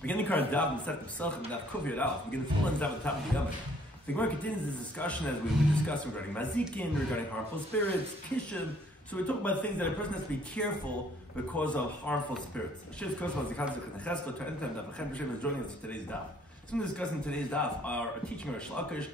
Beginning the Daf and Daf Pesachim Daf Yomi. Begin the full ends at the top of the Yomim. The Gemara continues this discussion as we were discussing regarding mazikin, regarding harmful spirits, kishiv. So we talk about things that a person has to be careful because of harmful spirits. Shiv Kosmas the concept of Necheskel to end time Daf Hashem is joining us for today's Daf. So we're discussing today's Daf our teaching Rabbi Shloimy Schwartzberg.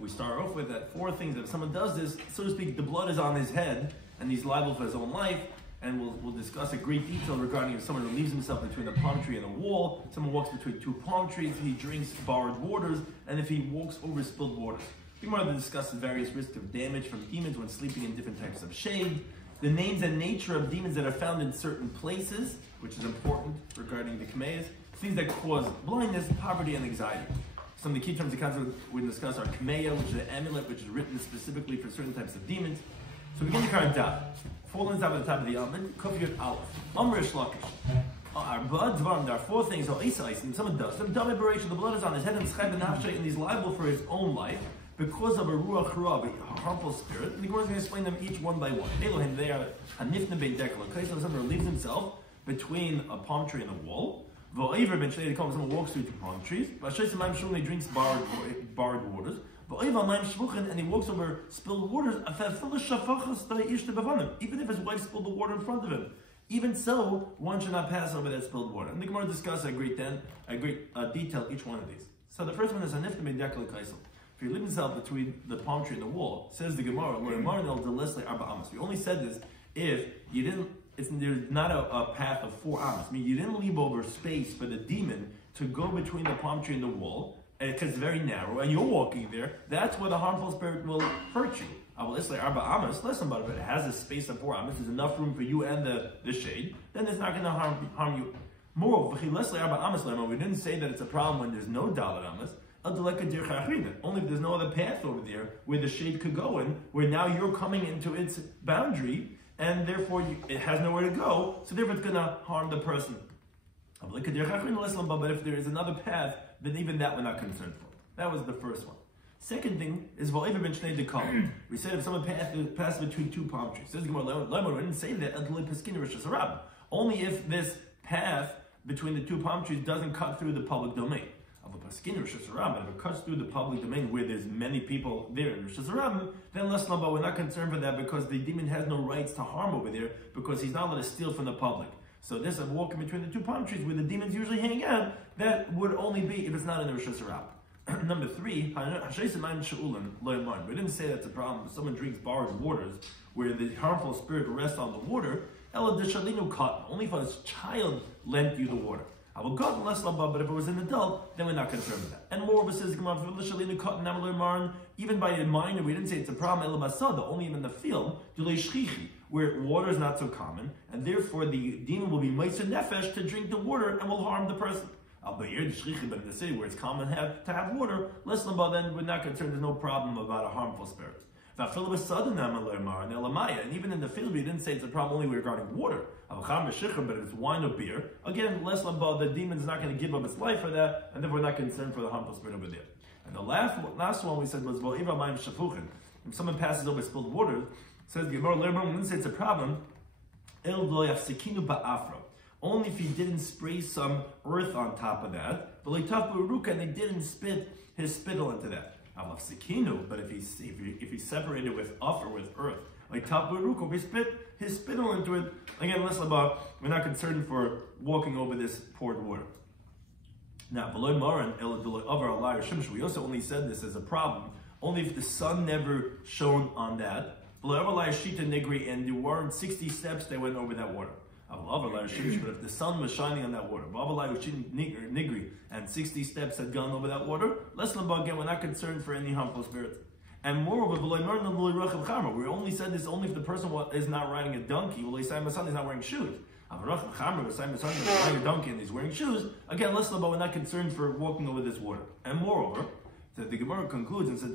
We start off with that 4 things that if someone does this, so to speak, the blood is on his head and he's liable for his own life. And we'll discuss a great detail regarding if someone leaves himself between a palm tree and a wall, someone walks between 2 palm trees, he drinks borrowed waters, and if he walks over spilled waters. We want to discuss the various risks of damage from demons when sleeping in different types of shade, the names and nature of demons that are found in certain places, which is important regarding the kameas, things that cause blindness, poverty, and anxiety. Some of the key terms and concepts we discuss are kameya, which is an amulet which is written specifically for certain types of demons. So we begin the current Daf. 4 lines down at the top of the Yomim, Kufiyot Aleph. Rabbi Shloimy Schwartzberg. There are 4 things. And someone does them. The blood is on his head and he's liable for his own life because of a ruach ra, a harmful spirit. And the Gemara is going to explain them each one by one. Elohim, they are hanifna bein dekel. Okay, so someone leaves himself between a palm tree and a wall. Someone walks through 2 palm trees. He drinks borrowed waters. And he walks over spilled waters, even if his wife spilled the water in front of him. Even so, one should not pass over that spilled water. And the Gemara discusses a great detail each one of these. So the first one is hanifna bein dekel. If you leave yourself between the palm tree and the wall, says the Gemara, we only said this if you didn't. There's not a path of 4 amos. I mean, you didn't leave over space for the demon to go between the palm tree and the wall, because it's very narrow, and you're walking there. That's where the harmful spirit will hurt you. Listen, but if it has a space of 4 amos, there's enough room for you and the shade, then it's not going to harm you. Moreover, we didn't say that it's a problem when there's no dalet amos. Only if there's no other path over there where the shade could go in, where now you're coming into its boundary, and therefore it has nowhere to go, so therefore it's going to harm the person. But if there is another path, then even that we're not concerned for. That was the first one. Second thing is we said if someone passes between 2 palm trees. Says we didn't say that only if this path between the 2 palm trees doesn't cut through the public domain. But if it cuts through the public domain where there's many people there in Rosh Hashanah, then we're not concerned for that because the demon has no rights to harm over there because he's not allowed to steal from the public. So this of walking between the 2 palm trees where the demons usually hang out, that would only be if it's not in the Rosh Hashanah. Number 3, we didn't say that's a problem. If someone drinks borrowed waters where the harmful spirit rests on the water, only if a child lent you the water. But if it was an adult, then we're not concerned with that. And moreover, says even by a minor, we didn't say it's a problem, only even in the field, where water is not so common, and therefore the demon will be meiser nefesh to drink the water and will harm the person. But in the city where it's common to have water, then we're not concerned, there's no problem about a harmful spirit. And even in the field, we didn't say it's a problem only regarding water. But if it's wine or beer, again, the demon's not going to give up its life for that, and therefore we're not concerned for the harmful spirit over there. And the last one we said was if someone passes over spilled water, says the Gemara, we didn't say it's a problem. Only if he didn't spray some earth on top of that, and they didn't spit his spittle into that. But if he separated with or with earth, if he spit his spittle into it, again, we're not concerned for walking over this poured water. Now, we also only said this as a problem only if the sun never shone on that, and there weren't 60 steps that went over that water. But if the sun was shining on that water, and 60 steps had gone over that water, again, we're not concerned for any harmful spirits. And moreover, we only said this only if the person is not riding a donkey. He's not wearing shoes. Riding a donkey and he's wearing shoes. Again, but we're not concerned for walking over this water. And moreover, the Gemara concludes and says,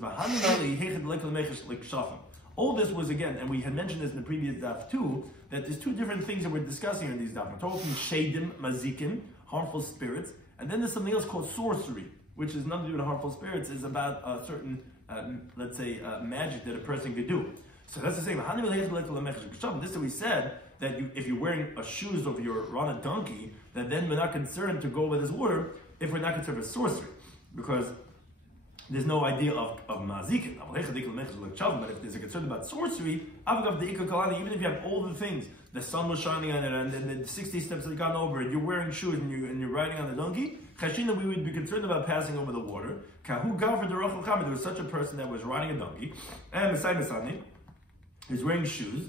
all this was, again, and we had mentioned this in the previous daf too, that there's 2 different things that we're discussing in these daf. We're talking shadim, mazikin, harmful spirits, and then there's something else called sorcery, which is nothing to do with harmful spirits, is about a certain, magic that a person could do. So that's the same. This is what we said, that if you're wearing a shoes or you're on a donkey, that then we're not concerned to go with this water if we're not concerned with sorcery, because there's no idea of mazikin. But if there's a concern about sorcery, even if you have all the things, the sun was shining on it, and the 60 steps had gone over it, you're wearing shoes and you're riding on the donkey, chashina, we would be concerned about passing over the water. There was such a person that was riding a donkey, and he's wearing shoes,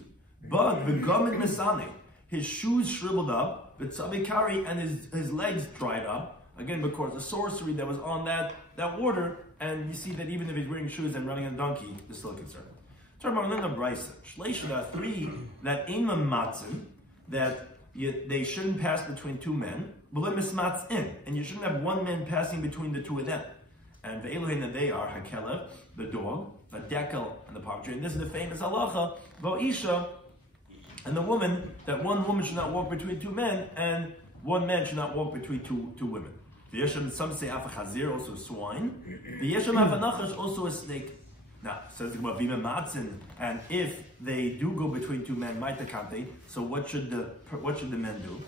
but the gamet mesane, his shoes shriveled up, but sabikari, and his legs dried up, again because the sorcery that was on that water. And you see that even if he's wearing shoes and running on a donkey, there's still a concern. Talk about another brisa. Shleisha, 3, that imam matzin, that they shouldn't pass between two men, and you shouldn't have one man passing between the two of them. And the Elohim, they are hakelev, the dog, the dekel, and the palm tree. And this is the famous halacha, va'isha, and the woman, that one woman should not walk between two men, and one man should not walk between two women. Some say afachazir, also swine. V'yeshem afanachash, also a snake. Now, says the Gemara, v'ima matzin, and if they do go between two men, maitakante, so what should the men do?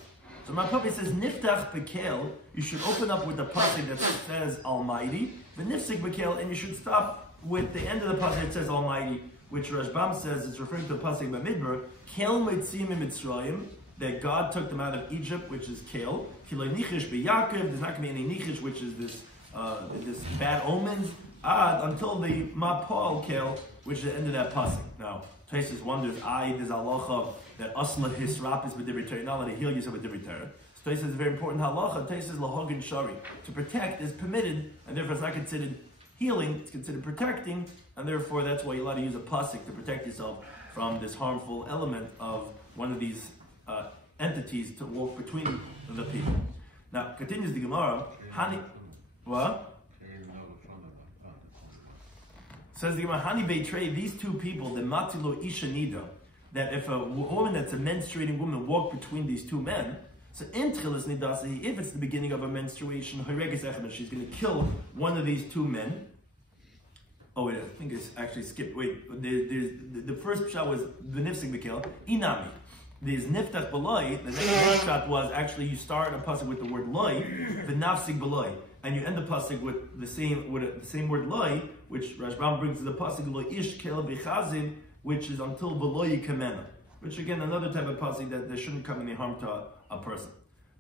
So my puppy says, niftach bekel, you should open up with the pasuk that says Almighty, v'nifsik bekel, and you should stop with the end of the pasuk that says Almighty, which Rashbam says it's referring to the pasuk by Midbar, kel mitzim mitzrayim, that God took them out of Egypt, which is kel. There's not going to be any nichish, which is this bad omens, until the mapal kel, which is the end of that pasuk. Now, Taisus wonders, there's halacha that asma hisrap is b'divrei not allowed to heal yourself with divrei Torah. So Taisus is a very important halacha. Taisus lahogin shari, to protect is permitted, and therefore it's not considered healing; it's considered protecting, and therefore that's why you're allowed to use a pasuk to protect yourself from this harmful element of one of these entities to walk between the people. Now, continues the Gemara. What? Says the Gemara, Hani Beitrei, these two people, the Matilo Isha Nida, that if a woman that's a menstruating woman walk between these two men, so Entrilis Nidasi, if it's the beginning of a menstruation, she's going to kill one of these two men. Oh wait, I think it's actually skipped. Wait, the first shot was the Nifsik Bekel, Inami. There's niftach b'loi. The next shot was actually you start a pasuk with the word loi, the nafsik b'loi, and you end the pasuk with the same word loi, which Rashbam brings to the pasuk lo ish kel b'chazin, which is until b'loi kamena, which again another type of pasuk that there shouldn't come any harm to a person.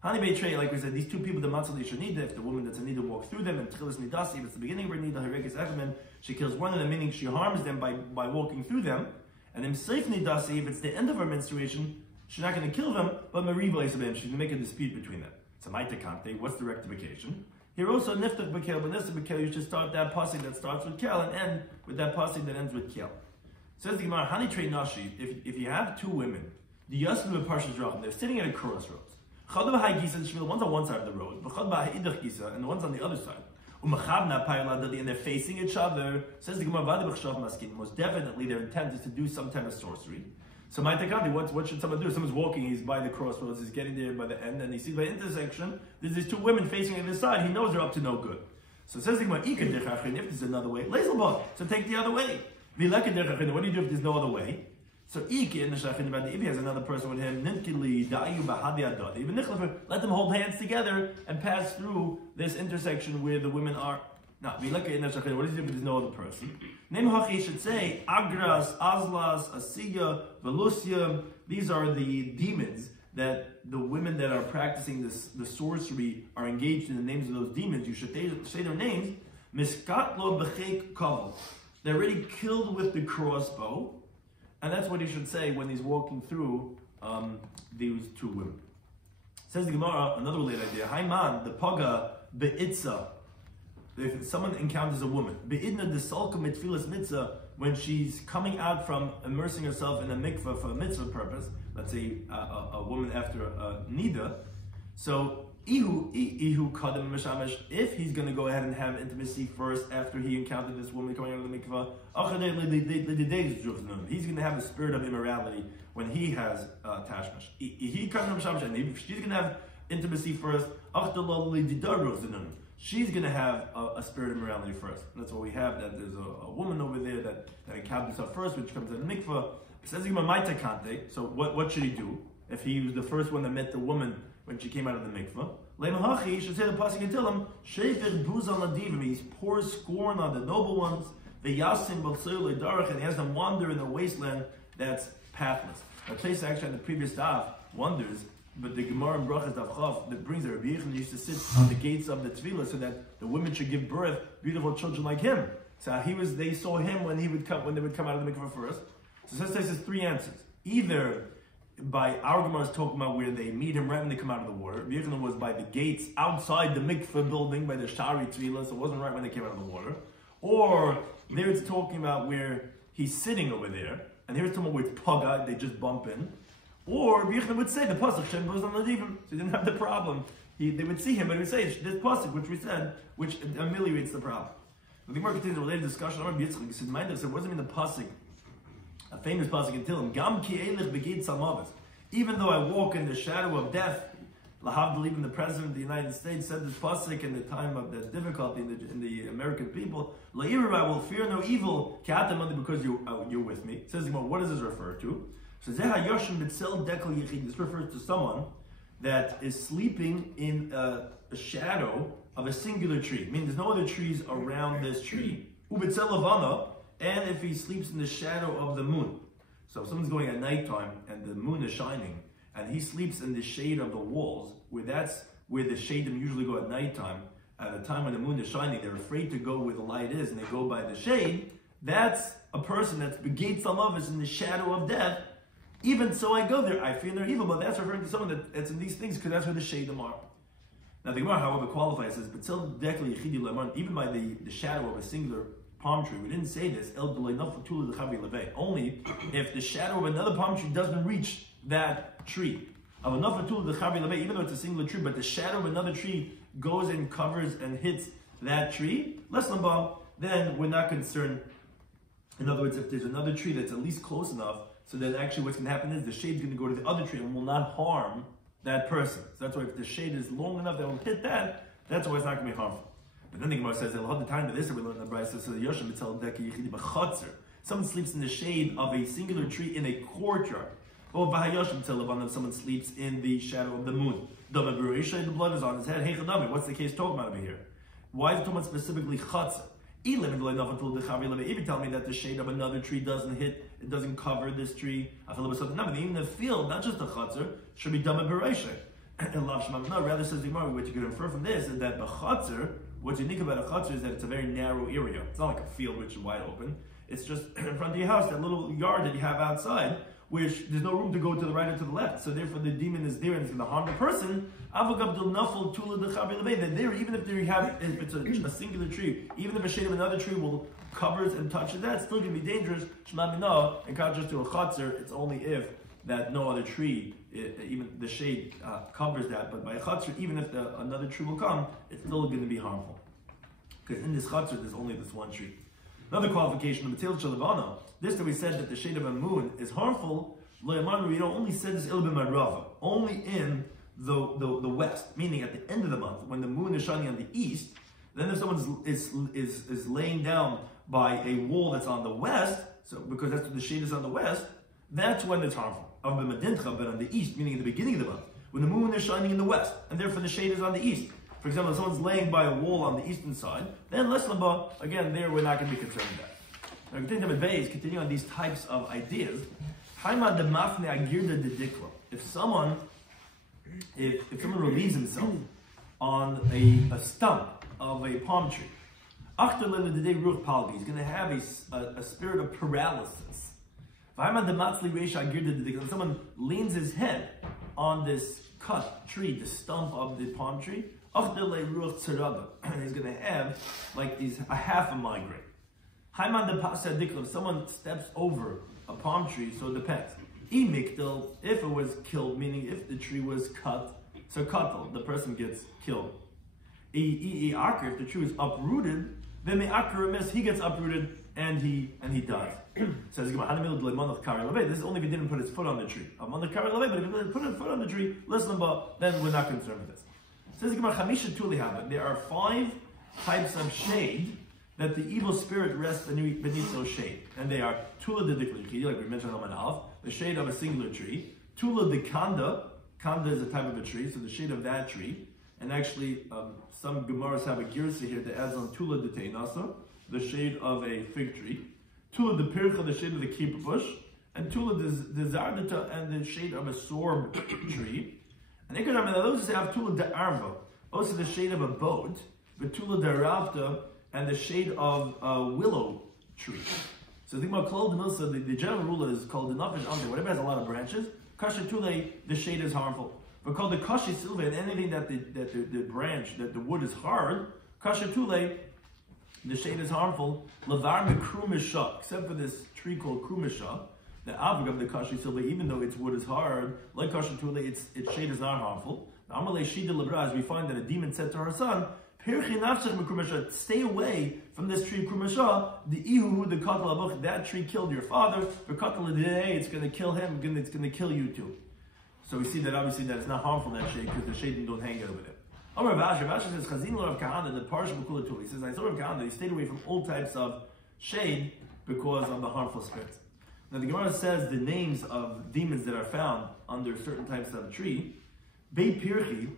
Hani beitrei, like we said, these two people, the matzah nida, if the woman that's a nida walks through them, and tchilas nidasi, if it's the beginning of her nida, harekes echman, she kills one of them, meaning she harms them by walking through them, and then seif nidasi, if it's the end of her menstruation, she's not going to kill them, but Mariva is she's going to make a dispute between them. So Maitakante, what's the rectification? Here also Niftach Bekel, but Niftach Bekel, you should start that pasuk that starts with Kel and end with that pasuk that ends with Kel. Says the Gemara, Hani Trei Nashi, if you have two women, the Yasnu and Parshas Racham, they're sitting at a crossroads. Chadav Hai Gisa and Shvil, one's on one side of the road, but Chadav Hai Idach Gisa, and the one's on the other side. Umachabna Payala, and they're facing each other. Says the Gemara, Vadi B'chshav Maskin, most definitely their intent is to do some type of sorcery. So my takandi, what should someone do? Someone's walking, he's by the crossroads, he's getting there by the end, and he sees by the intersection, there's these two women facing on the side, he knows they're up to no good. So it says the Gemara, if there's another way, so take the other way. What do you do if there's no other way? So if he has another person with him, let them hold hands together and pass through this intersection where the women are. Now, what do you do if there's no other person? Name Hachi should say, Agras, Azlas, Asiya, Velusia. These are the demons that the women that are practicing the sorcery are engaged in the names of those demons. You should say their names. Miskatlo b'chek kaval. They're already killed with the crossbow. And that's what he should say when he's walking through these two women. Says the Gemara, another related idea. Haiman, the paga, be'itza. If someone encounters a woman, be'idna desalka mitfilas mitzvah, when she's coming out from immersing herself in a mikvah for a mitzvah purpose, let's say a woman after a nida, so ihu kadam mishamish, if he's going to go ahead and have intimacy first after he encountered this woman coming out of the mikvah, he's going to have a spirit of immorality when he has tashmish. And she's going to have intimacy first, she's going to have a spirit of morality first. And that's what we have, that there's a woman over there that encounters herself first, which comes in the mikvah. It says, so what should he do? if he was the first one that met the woman when she came out of the mikveh. Leimahachi, he should say the pasuk and tell him, Shefer buzal nadivim, he pours scorn on the noble ones, the yasim b'tzil darach, and he has them wander in the wasteland that's pathless. Now, Chase actually on the previous daf wonders, but the Gemara in Brachas Daf Chav that brings the Rabbi Yechon used to sit on the gates of the Tefillah so that the women should give birth beautiful children like him. So they saw him when they would come out of the mikveh first. So this says three answers. Either by our Gemara is talking about where they meet him right when they come out of the water. Rabbi Yechon was by the gates outside the mikveh building by the Shari Tefillah, so it wasn't right when they came out of the water. Or there it's talking about where he's sitting over there, and here it's talking about where it's paga, they just bump in. Or Rabbi Yechon would say the pasuk Shem goes on Nadivim, so he didn't have the problem. They would see him, but he would say this pasuk, which we said, which ameliorates the problem. The Gemara continues a related discussion. Rabbi Yitzchak said, "Mind us, it wasn't in the pasuk, a famous pasuk in Tehillim, Gam ki elech begid salmavis." Even though I walk in the shadow of death, lahavdil, even the president of the United States said this pasuk in the time of the difficulty in the American people. La'iriv, I will fear no evil, because you're with me. It says, what does this refer to? This refers to someone that is sleeping in a shadow of a singular tree. Meaning there's no other trees around this tree. And if he sleeps in the shadow of the moon. So if someone's going at nighttime and the moon is shining, and he sleeps in the shade of the walls, that's where the shadim usually go at nighttime. At the time when the moon is shining, they're afraid to go where the light is, and they go by the shade. That's a person that's begate salmavis in the shadow of death. Even so I go there, I fear no evil, but that's referring to someone that's in these things, because that's where the shadim are. Now the Gemara, however, qualifies, says, even by the shadow of a singular palm tree, we didn't say this, only if the shadow of another palm tree doesn't reach that tree. Even though it's a singular tree, but the shadow of another tree goes and covers and hits that tree, then we're not concerned. In other words, if there's another tree that's at least close enough, so then actually what's going to happen is the shade's going to go to the other tree and will not harm that person. So that's why if the shade is long enough that will hit that, that's why it's not going to be harmful. But then the Gemara says, the time of this we learned in the Brayso, so someone sleeps in the shade of a singular tree in a courtyard. Or someone sleeps in the shadow of the moon. The blood is on his head. What's the case talking about over here? Why is it talking about specifically chatzar? If you tell me that the shade of another tree doesn't hit, it doesn't cover this tree, even the field, not just the chatzar, should be dama b'reisha. No, rather says the Gemara, what you could infer from this is that the chatzar, what's unique about a chatzar is that it's a very narrow area. It's not like a field which is wide open. It's just in front of your house, that little yard that you have outside, which there's no room to go to the right or to the left. So therefore the demon is there and it's going to harm the person. That there, even if it's a singular tree, even if a shade of another tree will covers and touches that, it's still going to be dangerous. And contrast to a chatzar, it's only if that no other tree, even the shade covers that. But by a chatzar, even if another tree will come, it's still going to be harmful. Because in this chatzar, there's only this one tree. Another qualification of Matil Shalavana, this that we said that the shade of a moon is harmful, we don't only said this only in the west, meaning at the end of the month, when the moon is shining on the east, then if someone is laying down by a wall that's on the west, so because that's the shade is on the west, that's when it's harmful. But on the east, meaning at the beginning of the month, when the moon is shining in the west, and therefore the shade is on the east. For example, if someone's laying by a wall on the eastern side, then again, there we're not going to be concerned with that. Now, continue on these types of ideas. If someone relieves himself on a stump of a palm tree, he's going to have a spirit of paralysis. If someone leans his head on this cut tree, the stump of the palm tree, he's going to have like a half a migraine. If someone steps over a palm tree, so it depends. If it was killed, meaning if the tree was cut, so katal, the person gets killed. If the tree is uprooted, then he gets uprooted and he dies. Says this is only if he didn't put his foot on the tree. But if he put his foot on the tree, then we're not concerned with this. Says there are 5 types of shade that the evil spirit rests beneath those shade. And they are Tula Didikli, like we mentioned on Alf, the shade of a singular tree, Tula de Kanda. Kanda is a type of a tree, so the shade of that tree. And actually, some Gemaras have a girsa here that adds on Tula de Teinasa, the shade of a fig tree. Tula de Pircha, the shade of the keeper bush. And Tula de Zardata, and the shade of a sorb tree. And they could have those have Tula de Arva, also the shade of a boat, but Tula de Ravta, and the shade of a willow tree. So think about Klal Milsa, the general rule is called the Nafish Ante, whatever has a lot of branches, Kasha Tule, the shade is harmful. But called the Kashi Silva, and anything that the branch, that the wood is hard, Kasha Tule, the shade is harmful. Lavar Mekrumisha, except for this tree called Krumisha, the avig of the Kashi Silva, even though its wood is hard, like Kasha Tule, its shade is not harmful. Amalei Shida Labra, as we find that a demon said to her son, stay away from this tree Krumasha, the Ihu, the Katal Abuch, that tree killed your father, the Katal Adeh, it's going to kill him, it's going to kill you too. So we see that obviously that it's not harmful, that shade, because the shade don't hang it over there. Amar Rav Ashi says, Chazin Rav Kahana, the Parsha B'Kula Tuli, he says, I saw Rav Kahana, he stayed away from all types of shade because of the harmful spirits. Now the Gemara says the names of demons that are found under certain types of tree, Bei Pirchi,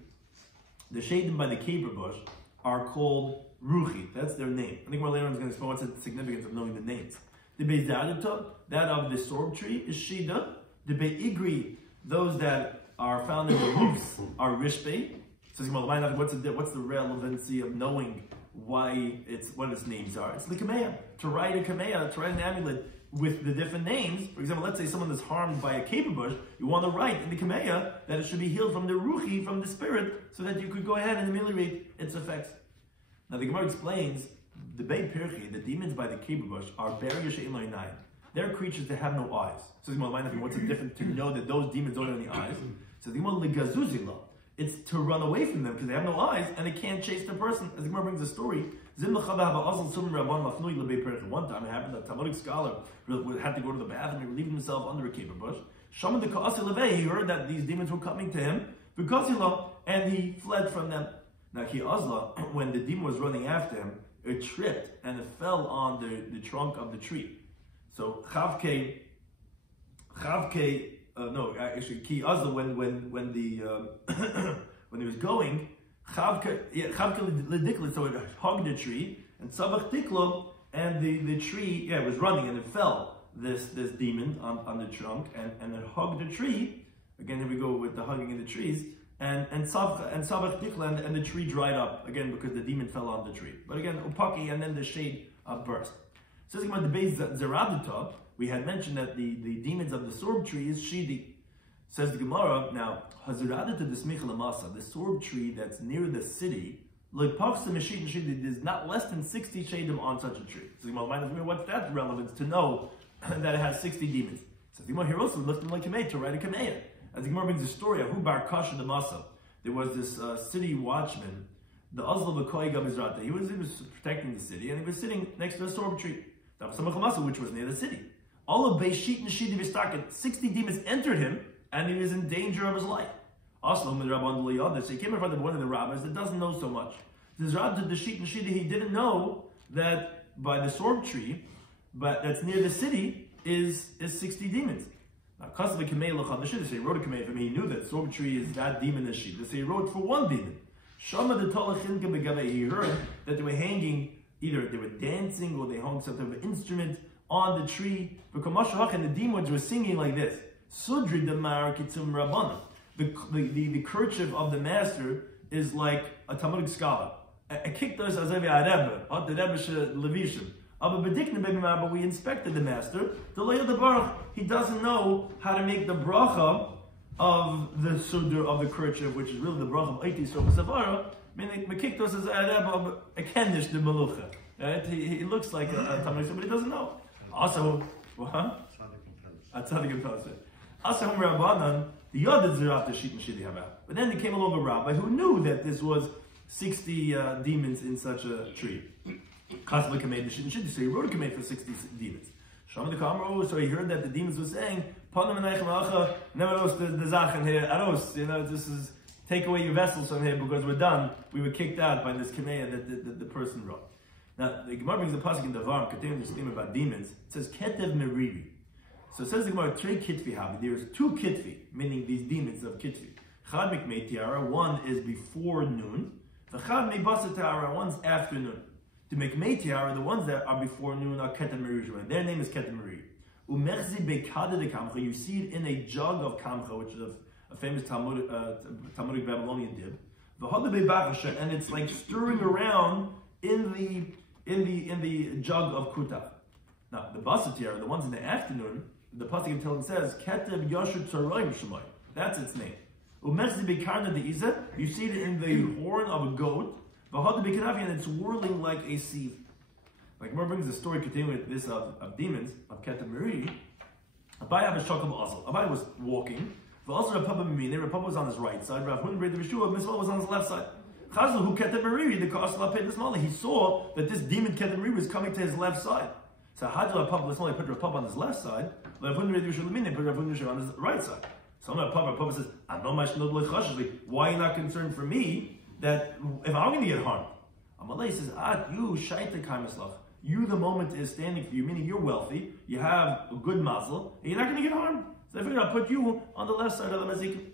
the shade by the caper bush, are called Ruchi. That's their name. I think more later on is going to explain what's the significance of knowing the names. The Beizadita, that of the sorb tree, is Shida. The Beigri, those that are found in the roofs, are Rishbe. So what's the relevancy of knowing what its names are? It's the Kameya. To write a Kameya, to write an amulet with the different names. For example, let's say someone is harmed by a caper bush, you want to write in the Kameya that it should be healed from the Ruchi, from the spirit, so that you could go ahead and ameliorate its effects. Now the Gemara explains, the Bei Pirchi, the demons by the caper bush, are Beria She'in Lo Einayim. They're creatures that have no eyes. So the Gemara, what's the difference to know that those demons don't have any eyes? So the Gemara, Legazuzila, it's to run away from them because they have no eyes and they can't chase the person. As the Gemara brings a story, one time it happened that a Talmudic scholar had to go to the bathroom, he relieved himself under a caper bush. He heard that these demons were coming to him, and he fled from them. Now, when the demon was running after him, it tripped and it fell on the trunk of the tree. So Ki Azla, when he was going, so it hugged the tree, and Sabach Tiklo, and the tree, was running, and it fell, this demon on the trunk, and it hugged the tree. Again, here we go with the hugging in the trees, and Sabach Tiklo, and the tree dried up, again, because the demon fell on the tree. But again, Upaki, and then the shade burst. So about the base Zeradita, we had mentioned that the demons of the sorb tree is Shidi. Says the Gemara, now, Hazuradita Desmicha Lamasa, the sorb tree that's near the city, like Pachsa Meshit and Shidi, there's not less than 60 shadim on such a tree. So the Gemara, what's that relevance to know that it has 60 demons? So the Gemara here also lifted like Kameh to write a Kameh. As the Gemara brings the story of Hubar Kasha the Masa, there was this city watchman, the Azla V'Koi Gamizrata. He was protecting the city, and he was sitting next to a sorb tree, which was near the city. All of Beishit and Shidi Vistaket, 60 demons entered him, and he was in danger of his life. Also, he came in front of one of the rabbis that doesn't know so much. The Shit and Shidi, he didn't know that by the sorb tree, but that's near the city, is 60 demons. Now, so he wrote a kamei for me. He knew that sorb tree is that demon is Shidi. So he wrote for one demon. He heard that they were hanging, either they were dancing or they hung some type of instrument on the tree. And the demons were singing like this. Sudri Damar Kitzum Rabbana. The kerchief of the master is like a Talmudic scholar. But we inspected the master. He doesn't know how to make the bracha of the sudr of the kerchief, which is really the bracha of Eitis or Savara. Meaning, Mekiktos is a Kendish de Melucha. He looks like a Talmudic, but he doesn't know. Also, what? The other Zerat, the Shit and Shidi have out. But then there came along a rabbi who knew that this was 60 demons in such a tree. So he wrote a kamei for 60 demons. So he heard that the demons were saying, this is take away your vessels from here because we're done. We were kicked out by this kamei that the person wrote. Now, the Gemara brings a pasuk in Davar, continuing this theme about demons. It says, Ketev Meriri. So it says the Gemara, Trei kitfi habi. There's two kitfi, meaning these demons of kitfi. Chad mikmei tiara, one is before noon. V'chad meibasa tiara, one's afternoon. The mikmei tiara, the ones that are before noon are ketem merujah. Their name is ketem merujah. Umechzi bekada de kamcha, you see it in a jug of kamcha, which is a famous Talmudic Babylonian dib. And it's like stirring around in the jug of kuta. Now the basatir, the ones in the afternoon, the pasuk in Tehillim says ketev yashut tzarayim shemay. That's its name. Umechzi bekarna de iza, you see it in the horn of a goat. And it's whirling like a sieve. Like Gemara brings the story continuing with this of demons of ketem merujah. Abai was walking. Also, Rav Papa was on his right side. Rav Hun the Rishua Misla was on his left side. Chazal who ketem merujah the Kasla paid this money. He saw that this demon ketem merujah was coming to his left side. So Hadra Rav Papa put Rav Papa on his left side. Rav Hun the Rishua put Rav Hun on his right side. So Rav Papa says, why are you not concerned for me that if I'm going to get harmed? Amalei says, you shaita kaimaslach. You, the moment is standing for you, meaning you're wealthy, you have a good mazel, and you're not going to get harmed. So I figured I'll put you on the left side of the mazikim.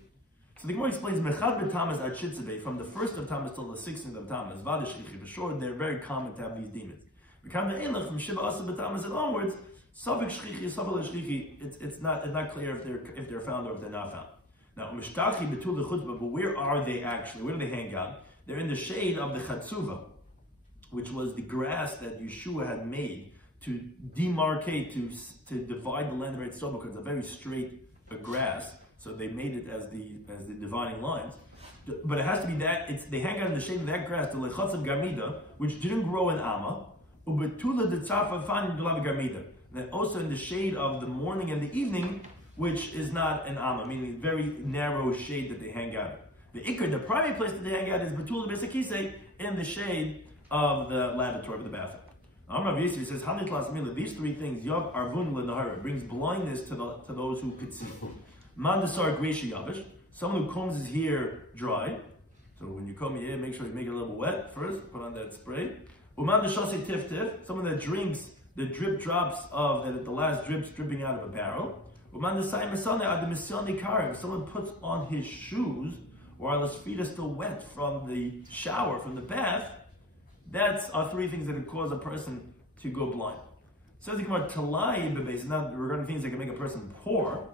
So the Gemara explains, Mechad b'Tammuz at Shitzebei, from the 1st of Tammuz till the 16th of Tammuz, Vadashlichi, b'shor, they're very common to have these demons. From Shiva Asa b'Tammuz and onwards, Savik Shlichi, Savik Shlichi, it's not clear if they're found or if they're not found. Now, Mishtachi betul the chutbah, but where are they actually? Where do they hang out? They're in the shade of the Chatzuva, which was the grass that Yeshua had made to demarcate, to divide the land of Eretz Yisrael, because it's a very straight grass. So they made it as the dividing lines. But it has to be that they hang out in the shade of that grass, the lechatzav garmida, which didn't grow in Amma, ubetula de tzafa fan garmida. Then also in the shade of the morning and the evening, which is not an Amma, meaning very narrow shade that they hang out. The primary place that they hang out is betula besakise, in the shade of the lavatory, of the bathroom. Amar Rav Yisrael says, "Hanit mila." These three things, Yav Arvun leNahara, brings blindness to those who could see. Mandasar Greishi Yavish, someone who combs his hair dry. So when you comb your hair, make sure you make it a little wet first. Put on that spray. Umandashasi Tif Tif, someone that drinks the drip drops of the last drips dripping out of a barrel. Umandasai Masane Adamisyani Karim, someone puts on his shoes while his feet are still wet from the shower, from the bath. That's are three things that can cause a person to go blind. So the Gemara Talai Bebes, now regarding things that can make a person poor.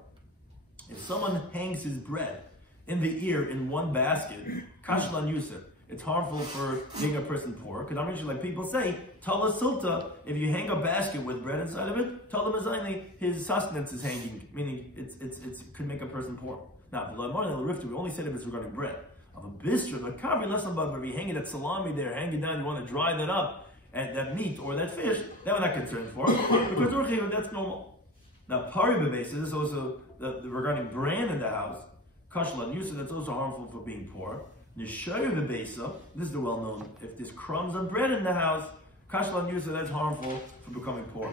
If someone hangs his bread in the ear in one basket, Kashlan Yusuf, it's harmful for making a person poor. Because I'm usually like people say, Tala Sulta, if you hang a basket with bread inside of it, Tala Mazaini, his sustenance is hanging, meaning it could make a person poor. Now, we only said if it's regarding bread. Of a bistra, but kavri less about if you hang it at salami there, hang it down, you want to dry that up, and that meat or that fish, that we're not concerned for, because that's normal. Now, pari bebesa, this is also regarding bran in the house, kashla nusa, that's also harmful for being poor. Nishayr bebesa, this is the well known, if there's crumbs of bread in the house, kashla nusa, that's harmful for becoming poor.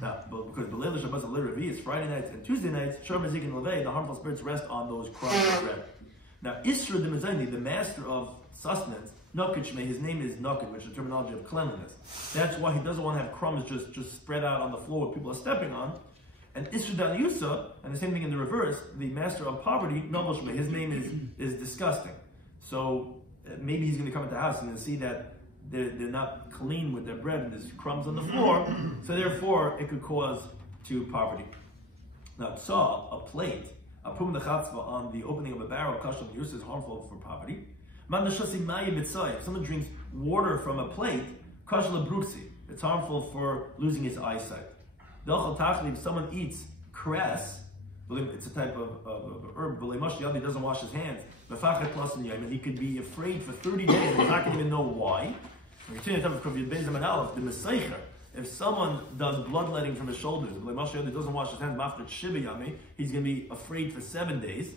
Now, because B'leil Shabbos L'Revi, it's Friday nights and Tuesday nights, Shor Mazik and Levei, the harmful spirits rest on those crumbs of bread. Now, Isra de Mezayni, the master of sustenance, Nokid Shmei, his name is Nokid, which is the terminology of cleanliness. That's why he doesn't want to have crumbs just spread out on the floor where people are stepping on. And Isra Dan Yusa, and the same thing in the reverse, the master of poverty, Novel Shmei, his name is disgusting. So maybe he's going to come into the house and he'll see that they're not clean with their bread and there's crumbs on the floor, so therefore it could cause to poverty. Now, saw a plate. Apum the chatzva on the opening of a barrel, kashal yus, is harmful for poverty. If someone drinks water from a plate, kashal bruksi, it's harmful for losing his eyesight. If someone eats cress, it's a type of herb, he doesn't wash his hands, and he could be afraid for 30 days, and he's not going to even know why. If someone does bloodletting from his shoulders, doesn't wash his hands, he's going to be afraid for 7 days.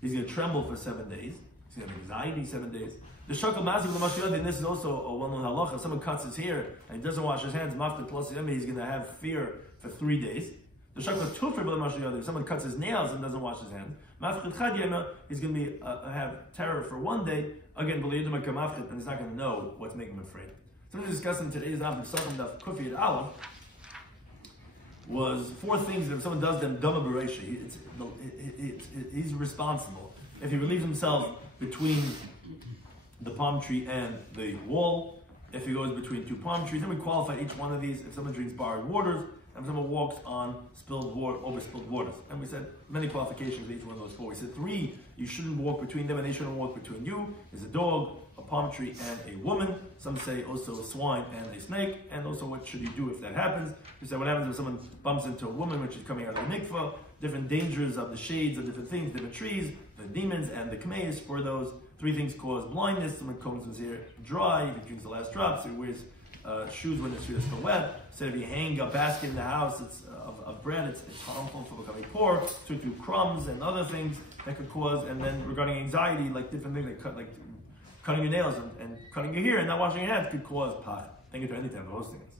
He's going to tremble for 7 days. He's going to have anxiety 7 days. The shakal mazik, and this is also a well-known halacha. If someone cuts his hair and he doesn't wash his hands, he's going to have fear for 3 days. The shakal tufr, if someone cuts his nails and doesn't wash his hands, he's going to have terror for 1 day. Again, and he's not going to know what's making him afraid. So we're discussing today's Daf Pesachim Daf Kufi at Aleph. was 4 things that if someone does them, dama bereisha, he's responsible. If he relieves himself between the palm tree and the wall, if he goes between 2 palm trees, then we qualify each one of these. If someone drinks borrowed waters, and if someone walks on spilled water, over spilled waters. And we said many qualifications for each one of those 4. We said 3, you shouldn't walk between them and they shouldn't walk between you. There's a dog, a palm tree, and a woman. Some say also a swine and a snake. And also what should you do if that happens? We said what happens if someone bumps into a woman which is coming out of the mikvah, different dangers of the shades of different things, different trees, the demons and the kameis. For those 3 things cause blindness. Someone combs his hair dry, if he drinks the last drops, he wears shoes when his feet are still wet. So if you hang a basket in the house of bread, it's harmful for becoming poor. So through crumbs and other things that could cause. And then regarding anxiety, like different things like cutting your nails and cutting your hair and not washing your hands could cause pach. Thank you to anything for hosting us.